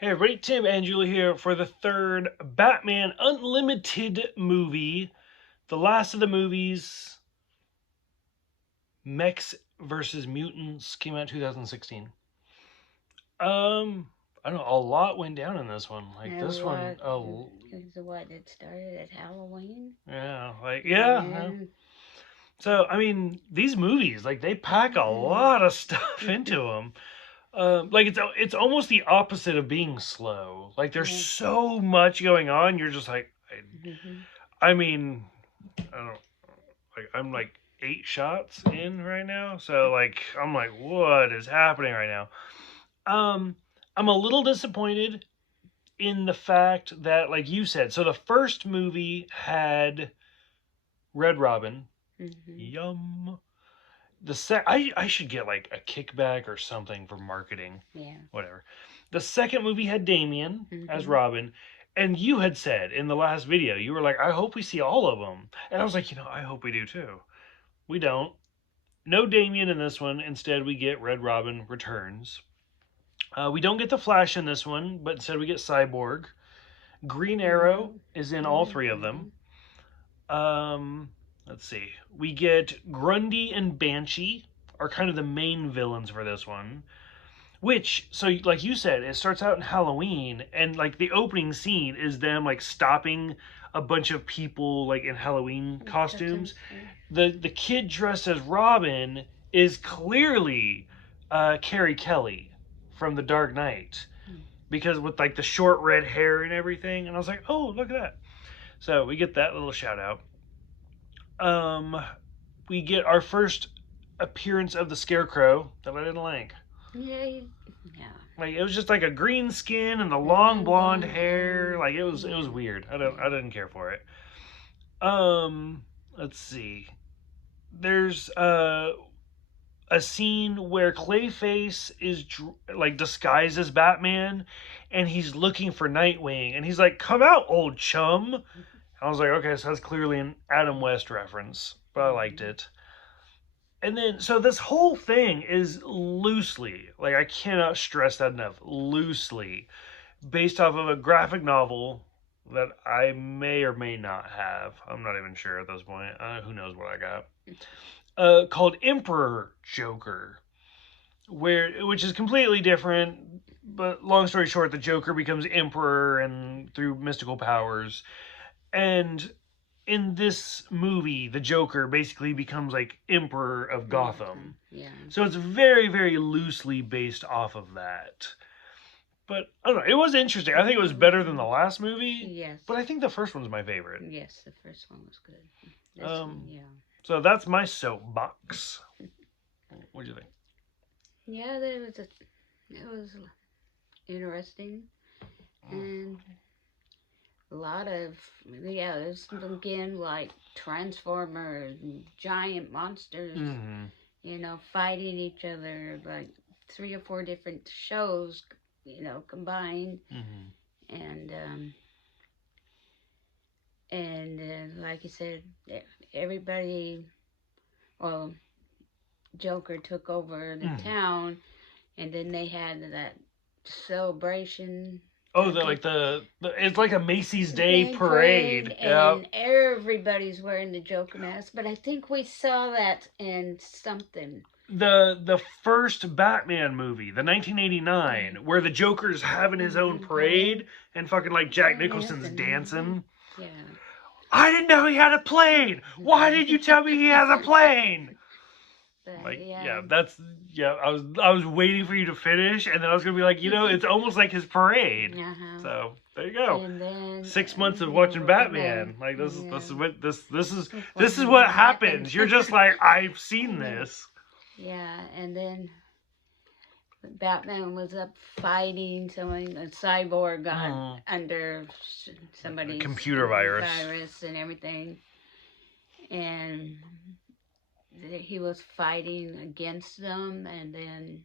Hey everybody, Tim and Julie here for the third Batman Unlimited movie. The last of the movies, Mechs versus Mutants, came out in 2016. I don't know, a lot went down in this one. Like A this one, lot. It was what it started at Halloween, yeah. and So I mean, these movies, like they pack a lot of stuff into them. Like it's almost the opposite of being slow. Like there's yeah, so much going on. You're just like, hmm I mean, I don't I'm like 8 shots in right now. So like I'm like, what is happening right now? Um, I'm a little disappointed in the fact that, like you said, so the first movie had Red Robin. hmm Yum. I should get like a kickback or something for marketing. yeah, Whatever. The second movie had Damien as hmm Robin, and you had said in the last video, you were like, I hope we see all of them. And I was like, I hope we do too. We don't. No Damien in this one. Instead, we get Red Robin returns. We don't get the Flash in this one, but instead we get Cyborg. Green yeah, Arrow is in all three of them. hmm Let's see. We get Grundy and Banshee are kind of the main villains for this one. Which, so like you said, it starts out in Halloween, and like the opening scene is them like stopping a bunch of people like in Halloween costumes. The kid dressed as Robin is clearly Carrie Kelly from The Dark Knight because with like the short red hair and everything, and I was like, oh, look at that. So we get that little shout out. Um, we get our first appearance of the Scarecrow that I didn't like. yeah, yeah. Like it was just like a green skin and the long Long blonde blonde hair. hair. Like it was Yeah, weird. yeah. I didn't care for it. Let's see. There's a scene where Clayface is like disguised as Batman, and he's looking for Nightwing, and he's like, "Come out, old chum." I was like, "Okay, so that's clearly an Adam West reference," but I liked hmm it. And then, so this whole thing is loosely, like I cannot stress that enough, loosely based off of a graphic novel that I may or may not have. I'm not even sure at this point. Who knows what I got? Called Emperor Joker, which is completely different. But long story short, the Joker becomes emperor and through mystical powers. And in this movie, the Joker basically becomes like emperor of Gotham. Yeah. So it's very, very loosely based off of that. But I don't know. It was interesting. I think it was better than the last movie, Yes. but I think the first one's my favorite. Yes, the first one was good. This one, Um, yeah. so that's my soapbox. What do you think? Yeah, it was interesting, and a lot of, yeah, there's again like Transformers and giant monsters, Mm-hmm. fighting each other, like three or four different shows, combined, Mm-hmm. and like you said, everybody, well, Joker took over the Mm-hmm. town, and then they had that celebration. Oh, I the guess like the it's like a Macy's Day Day parade, parade. Yeah. and everybody's wearing the Joker mask. But I think we saw that in something. The first Batman movie, the 1989, where the Joker's having his own Parade. parade and fucking like Jack Yes, Nicholson's and dancing. yeah. I didn't know he had a plane. Why did you tell me he has a plane? But Like, yeah. yeah, that's yeah. I was waiting for you to finish, and then I was gonna be like, it's almost like his parade. Uh-huh. So there you go. And then 6 months of watching we're from there. Batman. Like Yeah. this is what happens. You're just like, I've seen this. Yeah, and then Batman was up fighting someone. A cyborg got under somebody's Computer virus. virus and everything, and he was fighting against them, and then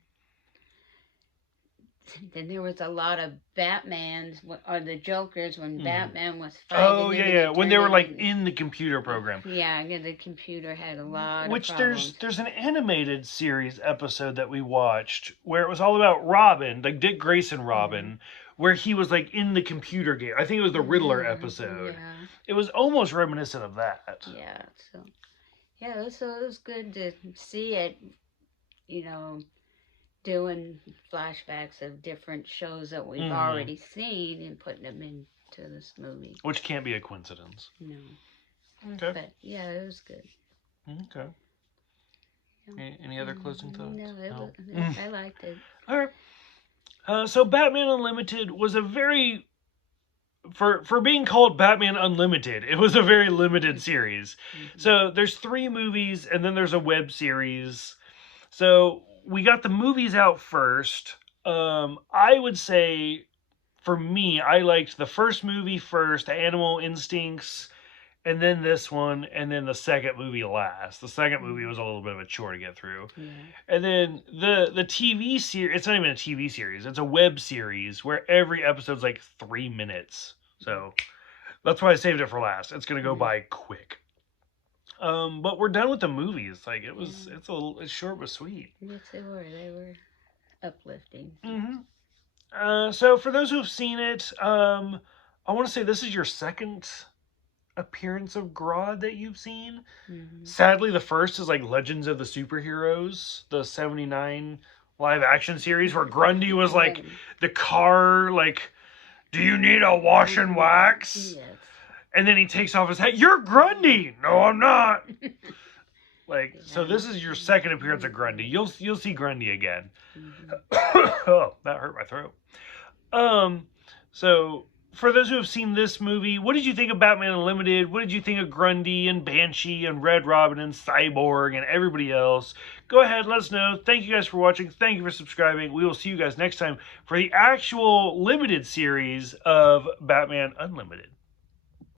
then there was a lot of Batmans or the Jokers when Mhm. Batman was Oh fighting yeah, them and they yeah. When turned they were them like in. in the computer program. Yeah, the computer had a lot of Which problems. there's an animated series episode that we watched where it was all about Robin, like Dick Grayson Mm-hmm. Robin, where he was like in the computer game. I think it was the Riddler episode. Yeah, It was almost reminiscent of that. yeah. So yeah, so it was good to see it. You know, doing flashbacks of different shows that we've Hmm. already seen and putting them into this movie. Which can't be a coincidence. No, Okay. but yeah, it was good. Okay. Yeah. Any other closing thoughts? No, it No. was. I liked it. All right. So Batman Unlimited was a very for being called Batman Unlimited, it was a very limited series. Mm-hmm. So there's 3 movies and then there's a web series. So we got the movies out first. I would say for me, I liked the first movie first, Animal Instincts, and then this one, and then the second movie last. The second movie was a little bit of a chore to get through. Yeah. And then the TV series, it's not even a TV series, it's a web series where every episode's like 3 minutes. So that's why I saved it for last. It's gonna go by quick. But we're done with the movies. Like it's short but sweet. Yes, they were. They were uplifting. So for those who have seen it, I want to say this is your second appearance of Grodd that you've seen. Mm-hmm. Sadly, the first is like Legends of the Superheroes, the 79 live action series where Grundy was like the car, like, do you need a wash and wax? Yes. And then he takes off his hat. You're Grundy. No, I'm not. Like, so this is your second appearance of Grundy. You'll see Grundy again. Mm-hmm. Oh, that hurt my throat. So for those who have seen this movie, what did you think of Batman Unlimited? What did you think of Grundy and Banshee and Red Robin and Cyborg and everybody else? Go ahead, let us know. Thank you guys for watching. Thank you for subscribing. We will see you guys next time for the actual limited series of Batman Unlimited.